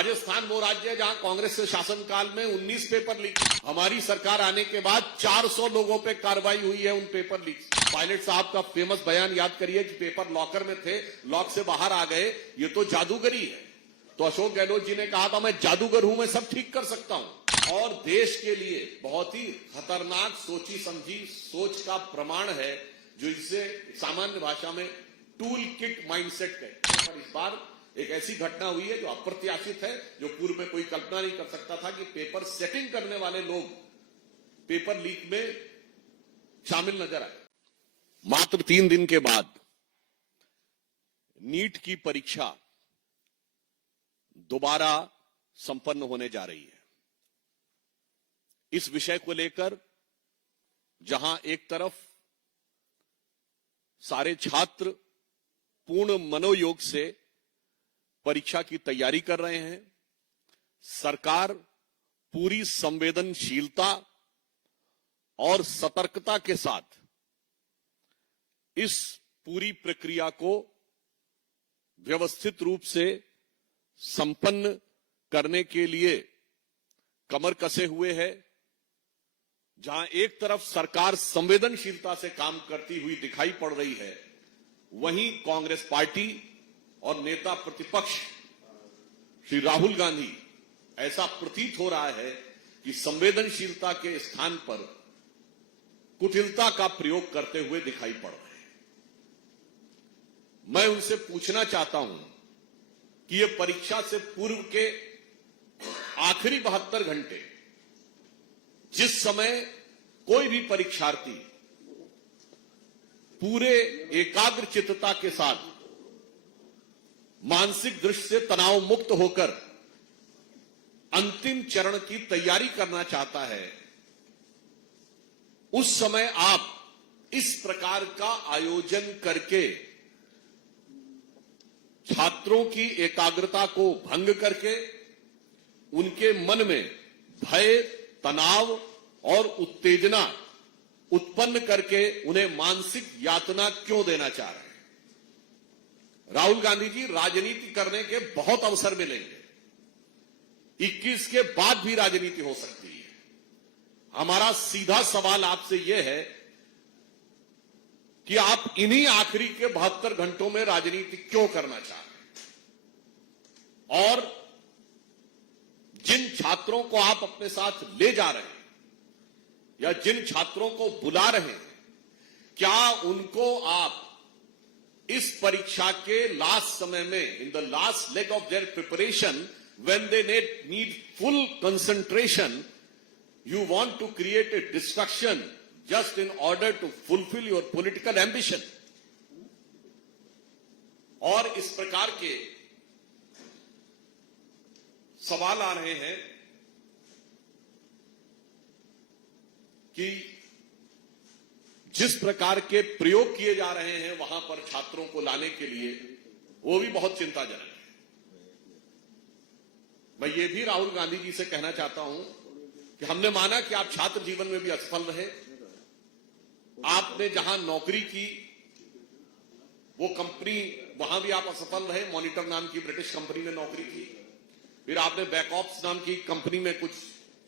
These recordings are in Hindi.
राजस्थान वो राज्य है जहां कांग्रेस के शासनकाल में 19 पेपर लीक। हमारी सरकार आने के बाद 400 लोगों पे कार्रवाई हुई है उन पेपर लीक। पायलट साहब का फेमस बयान याद करिए कि पेपर लॉकर में थे, लॉक से बाहर आ गए, ये तो जादूगरी है। तो अशोक गहलोत जी ने कहा था मैं जादूगर हूं, मैं सब ठीक कर सकता हूं। और देश के लिए बहुत ही खतरनाक सोची समझी सोच का प्रमाण है, जो इसे सामान्य भाषा में टूल किट माइंडसेट कहते हैं। पर इस बार एक ऐसी घटना हुई है जो अप्रत्याशित है, जो पूर्व में कोई कल्पना नहीं कर सकता था कि पेपर सेटिंग करने वाले लोग पेपर लीक में शामिल नजर आए। मात्र 3 दिन के बाद नीट की परीक्षा दोबारा संपन्न होने जा रही है। इस विषय को लेकर जहां एक तरफ सारे छात्र पूर्ण मनोयोग से परीक्षा की तैयारी कर रहे हैं, सरकार पूरी संवेदनशीलता और सतर्कता के साथ इस पूरी प्रक्रिया को व्यवस्थित रूप से संपन्न करने के लिए कमर कसे हुए है। जहां एक तरफ सरकार संवेदनशीलता से काम करती हुई दिखाई पड़ रही है, वहीं कांग्रेस पार्टी और नेता प्रतिपक्ष श्री राहुल गांधी, ऐसा प्रतीत हो रहा है कि संवेदनशीलता के स्थान पर कुटिलता का प्रयोग करते हुए दिखाई पड़ रहे हैं। मैं उनसे पूछना चाहता हूं कि यह परीक्षा से पूर्व के आखिरी 72 घंटे, जिस समय कोई भी परीक्षार्थी पूरे एकाग्र चित्तता के साथ मानसिक दृष्टि से तनाव मुक्त होकर अंतिम चरण की तैयारी करना चाहता है, उस समय आप इस प्रकार का आयोजन करके छात्रों की एकाग्रता को भंग करके उनके मन में भय, तनाव और उत्तेजना उत्पन्न करके उन्हें मानसिक यातना क्यों देना चाह रहे हैं? राहुल गांधी जी, राजनीति करने के बहुत अवसर मिलेंगे। 21 के बाद भी राजनीति हो सकती है। हमारा सीधा सवाल आपसे यह है कि आप इन्हीं आखिरी के 72 घंटों में राजनीति क्यों करना चाह रहे हैं? और जिन छात्रों को आप अपने साथ ले जा रहे हैं या जिन छात्रों को बुला रहे हैं, क्या उनको आप इस परीक्षा के लास्ट समय में, in the last leg of their preparation, when they need full concentration, you want to create a distraction just in order to fulfill your political ambition? और इस प्रकार के सवाल आ रहे हैं कि जिस प्रकार के प्रयोग किए जा रहे हैं वहां पर छात्रों को लाने के लिए, वो भी बहुत चिंताजनक है। मैं ये भी राहुल गांधी जी से कहना चाहता हूं कि हमने माना कि आप छात्र जीवन में भी असफल रहे। आपने जहां नौकरी की वो कंपनी, वहां भी आप असफल रहे। मॉनिटर नाम की ब्रिटिश कंपनी में नौकरी की। फिर आपने बैकऑप्स नाम की कंपनी में कुछ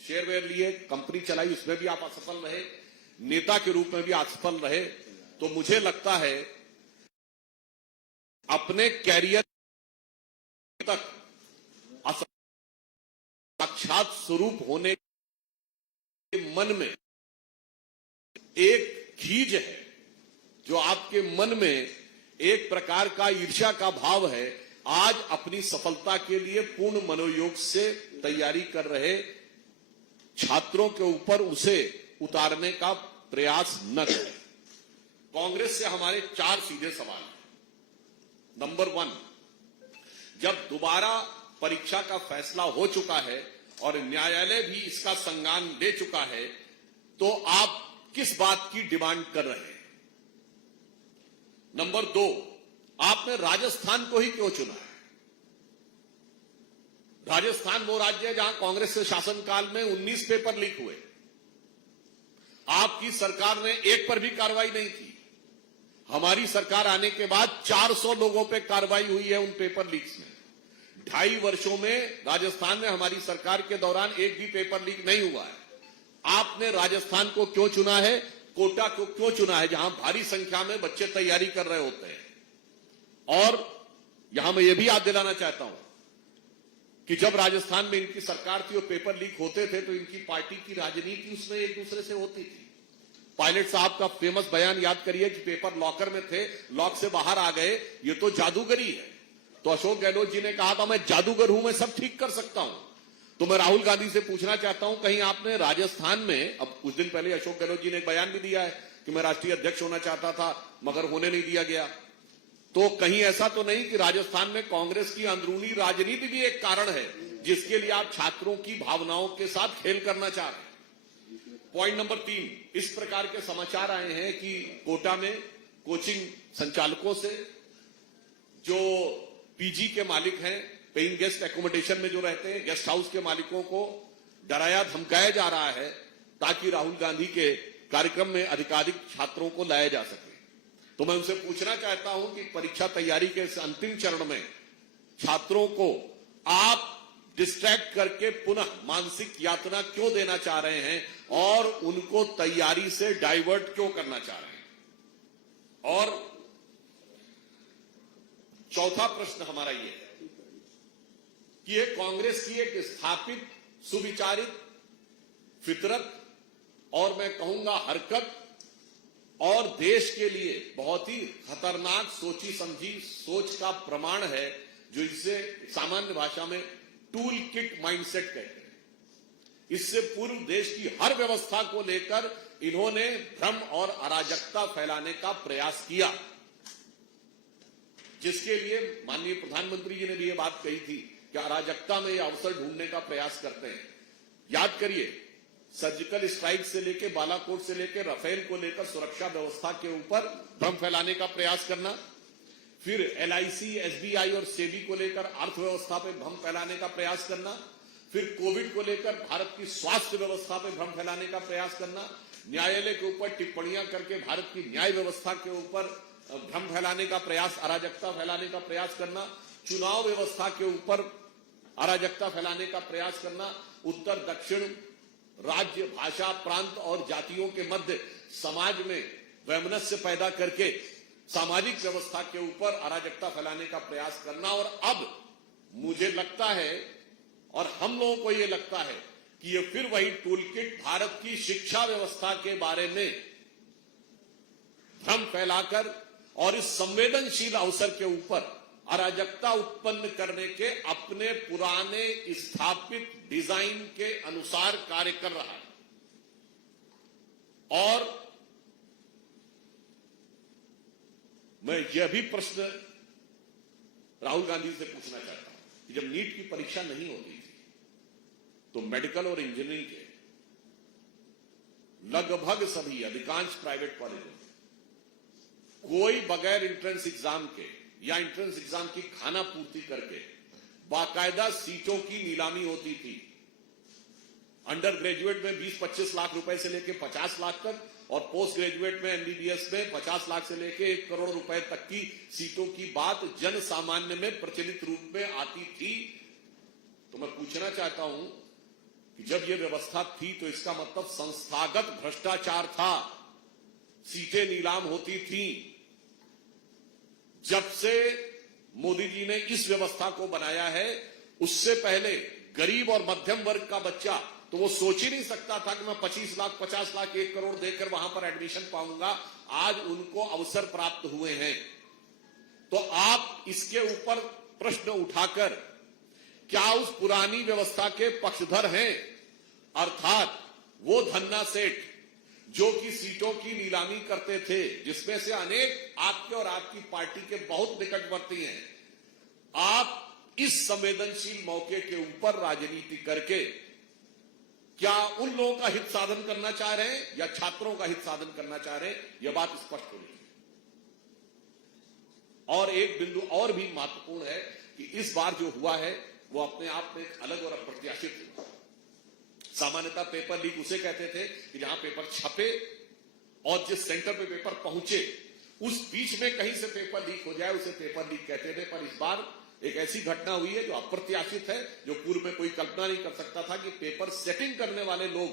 शेयरवेयर लिए, कंपनी चलाई, उसमें भी आप असफल रहे। नेता के रूप में भी असफल रहे। तो मुझे लगता है अपने कैरियर तक साक्षात स्वरूप होने के मन में एक खीज है, जो आपके मन में एक प्रकार का ईर्ष्या का भाव है। आज अपनी सफलता के लिए पूर्ण मनोयोग से तैयारी कर रहे छात्रों के ऊपर उसे उतारने का प्रयास न करें। कांग्रेस से हमारे 4 सीधे सवाल हैं। नंबर 1, जब दोबारा परीक्षा का फैसला हो चुका है और न्यायालय भी इसका संज्ञान ले चुका है, तो आप किस बात की डिमांड कर रहे हैं? नंबर 2, आपने राजस्थान को ही क्यों चुना है? राजस्थान वो राज्य है जहां कांग्रेस के शासनकाल में 19 पेपर लीक हुए। आपकी सरकार ने एक पर भी कार्रवाई नहीं की। हमारी सरकार आने के बाद 400 लोगों पे कार्रवाई हुई है उन पेपर लीक्स में। 2.5 वर्षों में राजस्थान में हमारी सरकार के दौरान एक भी पेपर लीक नहीं हुआ है। आपने राजस्थान को क्यों चुना है, कोटा को क्यों चुना है, जहां भारी संख्या में बच्चे तैयारी कर रहे होते हैं। और यहां मैं ये भी याद दिलाना चाहता हूं कि जब राजस्थान में इनकी सरकार थी और पेपर लीक होते थे तो इनकी पार्टी की राजनीति उसमें एक दूसरे से होती थी। पायलट साहब का फेमस बयान याद करिए कि पेपर लॉकर में थे, लॉक से बाहर आ गए, ये तो जादूगरी है। तो अशोक गहलोत जी ने कहा था मैं जादूगर हूं, मैं सब ठीक कर सकता हूं। तो मैं राहुल गांधी से पूछना चाहता हूं, कहीं आपने राजस्थान में, अब कुछ दिन पहले अशोक गहलोत जी ने एक बयान भी दिया है कि मैं राष्ट्रीय अध्यक्ष होना चाहता था मगर होने नहीं दिया गया, तो कहीं ऐसा तो नहीं कि राजस्थान में कांग्रेस की अंदरूनी राजनीति भी एक कारण है जिसके लिए आप छात्रों की भावनाओं के साथ खेल करना चाह रहे हैं। पॉइंट नंबर 3, इस प्रकार के समाचार आए हैं कि कोटा में कोचिंग संचालकों से जो पीजी के मालिक हैं, पेइंग गेस्ट एकोमोडेशन में जो रहते हैं, गेस्ट हाउस के मालिकों को डराया धमकाया जा रहा है ताकि राहुल गांधी के कार्यक्रम में अधिकाधिक छात्रों को लाया जा सके। तो मैं उनसे पूछना चाहता हूं कि परीक्षा तैयारी के इस अंतिम चरण में छात्रों को आप डिस्ट्रैक्ट करके पुनः मानसिक यातना क्यों देना चाह रहे हैं और उनको तैयारी से डाइवर्ट क्यों करना चाह रहे हैं। और चौथा प्रश्न हमारा यह है कि ये कांग्रेस की एक स्थापित सुविचारित फितरत और मैं कहूंगा हरकत और देश के लिए बहुत ही खतरनाक सोची समझी सोच का प्रमाण है, जो इसे सामान्य भाषा में टूल किट माइंडसेट कहते हैं। इससे पूर्व देश की हर व्यवस्था को लेकर इन्होंने भ्रम और अराजकता फैलाने का प्रयास किया, जिसके लिए माननीय प्रधानमंत्री जी ने भी यह बात कही थी कि अराजकता में ये अवसर ढूंढने का प्रयास करते हैं। याद करिए, सर्जिकल स्ट्राइक से लेकर बालाकोट से लेकर राफेल को लेकर सुरक्षा व्यवस्था के ऊपर भ्रम फैलाने का प्रयास करना, फिर एलआईसी, एसबीआई और सेबी को लेकर अर्थव्यवस्था पर भ्रम फैलाने का प्रयास करना, फिर कोविड को लेकर भारत की स्वास्थ्य व्यवस्था पर भ्रम फैलाने का प्रयास करना, न्यायालय के ऊपर टिप्पणियां करके भारत की न्याय व्यवस्था के ऊपर भ्रम फैलाने का प्रयास, अराजकता फैलाने का प्रयास करना, चुनाव व्यवस्था के ऊपर अराजकता फैलाने का प्रयास करना, उत्तर दक्षिण राज्य, भाषा, प्रांत और जातियों के मध्य समाज में वैमनस्य पैदा करके सामाजिक व्यवस्था के ऊपर अराजकता फैलाने का प्रयास करना। और अब मुझे लगता है और हम लोगों को यह लगता है कि यह फिर वही टूलकिट भारत की शिक्षा व्यवस्था के बारे में भ्रम फैलाकर और इस संवेदनशील अवसर के ऊपर अराजकता उत्पन्न करने के अपने पुराने स्थापित डिजाइन के अनुसार कार्य कर रहा है। और मैं यह भी प्रश्न राहुल गांधी से पूछना चाहता हूं कि जब नीट की परीक्षा नहीं होती थी तो मेडिकल और इंजीनियरिंग के लगभग सभी अधिकांश प्राइवेट कॉलेजों में कोई बगैर एंट्रेंस एग्जाम के या एंट्रेंस एग्जाम की खाना पूर्ति करके बाकायदा सीटों की नीलामी होती थी। अंडर ग्रेजुएट में 20-25 लाख रुपए से लेकर 50 लाख तक और पोस्ट ग्रेजुएट में एमबीबीएस में 50 लाख से लेकर 1 करोड़ रुपए तक की सीटों की बात जन सामान्य में प्रचलित रूप में आती थी। तो मैं पूछना चाहता हूं कि जब यह व्यवस्था थी तो इसका मतलब संस्थागत भ्रष्टाचार था, सीटें नीलाम होती थी। जब से मोदी जी ने इस व्यवस्था को बनाया है उससे पहले गरीब और मध्यम वर्ग का बच्चा तो वो सोच ही नहीं सकता था कि मैं 25 लाख 50 लाख 1 करोड़ देकर वहां पर एडमिशन पाऊंगा। आज उनको अवसर प्राप्त हुए हैं। तो आप इसके ऊपर प्रश्न उठाकर क्या उस पुरानी व्यवस्था के पक्षधर हैं, अर्थात वो धन्ना सेठ जो कि सीटों की नीलामी करते थे, जिसमें से अनेक आपके और आपकी पार्टी के बहुत निकटवर्ती हैं। आप इस संवेदनशील मौके के ऊपर राजनीति करके क्या उन लोगों का हित साधन करना चाह रहे हैं या छात्रों का हित साधन करना चाह रहे हैं, यह बात स्पष्ट होनी चाहिए। और एक बिंदु और भी महत्वपूर्ण है कि इस बार जो हुआ है वो अपने आप में एक अलग और अप्रत्याशित हुआ। सामान्यतः पेपर लीक उसे कहते थे कि जहां पेपर छपे और जिस सेंटर पे पेपर पहुंचे उस बीच में कहीं से पेपर लीक हो जाए उसे पेपर लीक कहते थे। पर इस बार एक ऐसी घटना हुई है जो अप्रत्याशित है, जो पूर्व में कोई कल्पना नहीं कर सकता था कि पेपर सेटिंग करने वाले लोग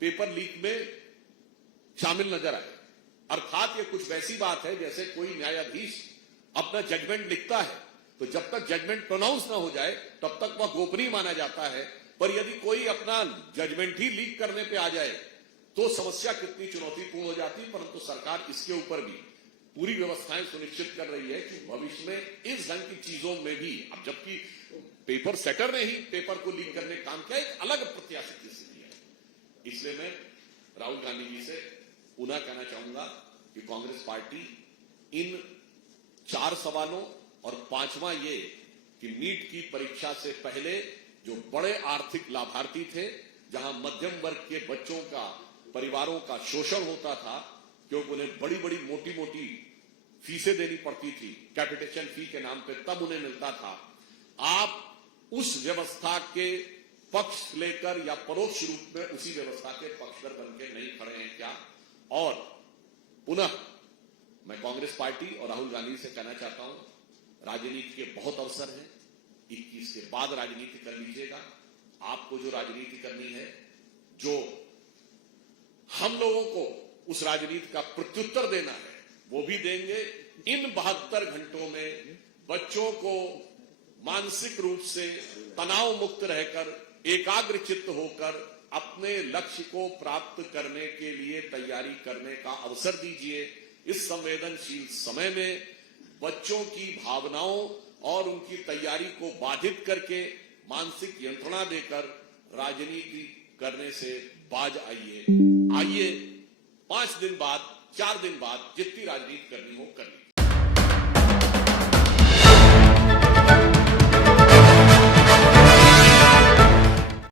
पेपर लीक में शामिल नजर आए। अर्थात ये कुछ वैसी बात है जैसे कोई न्यायाधीश अपना जजमेंट लिखता है तो जब तक जजमेंट प्रोनाउंस ना हो जाए तब तक वह गोपनीय माना जाता है, पर यदि कोई अपना जजमेंट ही लीक करने पे आ जाए तो समस्या कितनी चुनौतीपूर्ण हो जाती है। परंतु सरकार इसके ऊपर भी पूरी व्यवस्थाएं सुनिश्चित कर रही है कि भविष्य में इस ढंग की चीजों में भी, अब जबकि पेपर सेटर ने ही पेपर को लीक करने का काम किया, एक अलग अप्रत्याशित स्थिति है। इसलिए मैं राहुल गांधी जी से पुनः कहना चाहूंगा कि कांग्रेस पार्टी इन 4 सवालों और 5वां ये कि नीट की परीक्षा से पहले जो बड़े आर्थिक लाभार्थी थे, जहां मध्यम वर्ग के बच्चों का, परिवारों का शोषण होता था क्योंकि उन्हें बड़ी बड़ी मोटी मोटी फीसें देनी पड़ती थी, कैपिटेशन फी के नाम पे तब उन्हें मिलता था। आप उस व्यवस्था के पक्ष लेकर या परोक्ष रूप में उसी व्यवस्था के पक्षधर बनकर नहीं खड़े हैं क्या? और पुनः मैं कांग्रेस पार्टी और राहुल गांधी से कहना चाहता हूं, राजनीति के बहुत अवसर हैं, 21 के बाद राजनीति कर लीजिएगा। आपको जो राजनीति करनी है, जो हम लोगों को उस राजनीति का प्रत्युत्तर देना है, वो भी देंगे। इन 72 घंटों में बच्चों को मानसिक रूप से तनाव मुक्त रहकर, एकाग्र चित्त होकर अपने लक्ष्य को प्राप्त करने के लिए तैयारी करने का अवसर दीजिए। इस संवेदनशील समय में बच्चों की भावनाओं और उनकी तैयारी को बाधित करके मानसिक यंत्रणा देकर राजनीति करने से बाज आइए। 5 दिन बाद, 4 दिन बाद जितनी राजनीति करनी हो कर लीजिए।